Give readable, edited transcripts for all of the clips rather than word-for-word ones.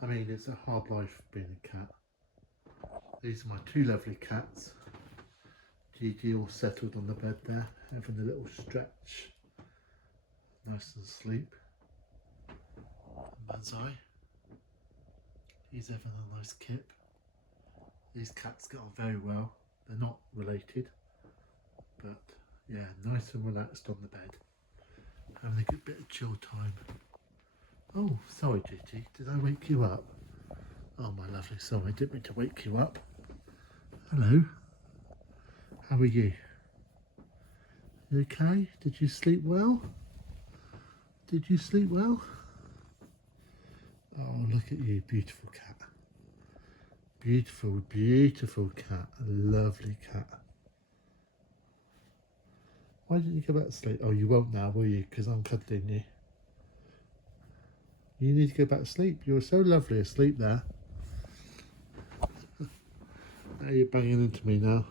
I mean, it's a hard life being a cat. These are my two lovely cats. Gigi all settled on the bed there, having a little stretch, nice and asleep. And Banzai, he's having a nice kip. These cats get on very well. They're not related, but yeah, nice and relaxed on the bed, having a good bit of chill time. Oh, sorry Gigi, did I wake you up? Oh my lovely, sorry, I didn't mean to wake you up. Hello, how are you? You okay? Did you sleep well? Did you sleep well? Oh, look at you, beautiful cat. Beautiful, beautiful cat. A lovely cat. Why didn't you go back to sleep? Oh, you won't now, will you? Because I'm cuddling you. You need to go back to sleep. You were so lovely asleep there. Now you're banging into me now.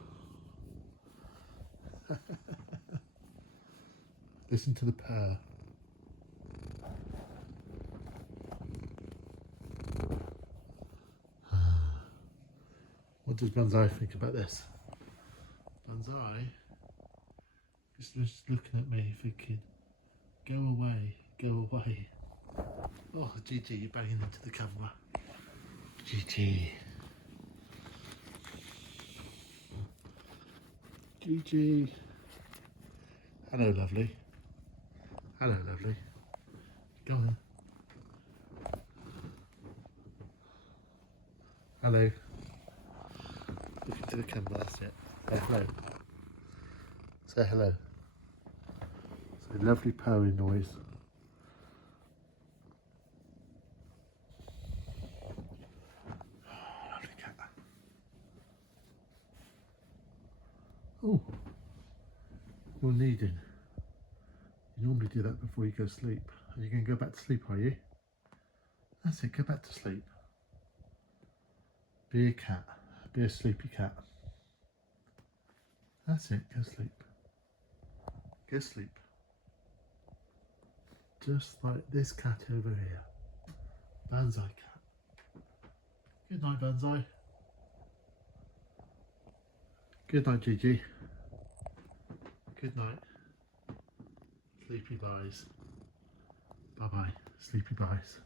Listen to the purr. What does Banzai think about this? Banzai is just looking at me thinking, go away, go away. Oh, Gigi, you're banging into the camera. Gigi. Gigi. Hello, lovely. Hello, lovely. Go on. Hello. Look into the camera, that's it. Say hello. Say hello. It's a lovely purring noise. Lovely cat. Oh, you're kneading. You normally do that before you go to sleep. Are you going to go back to sleep, are you? That's it, go back to sleep. Be a cat. Be a sleepy cat. That's it, go sleep. Go sleep. Just like this cat over here. Banzai cat. Good night, Banzai. Good night, Gigi. Good night. Sleepy buys. Bye bye. Sleepy buys.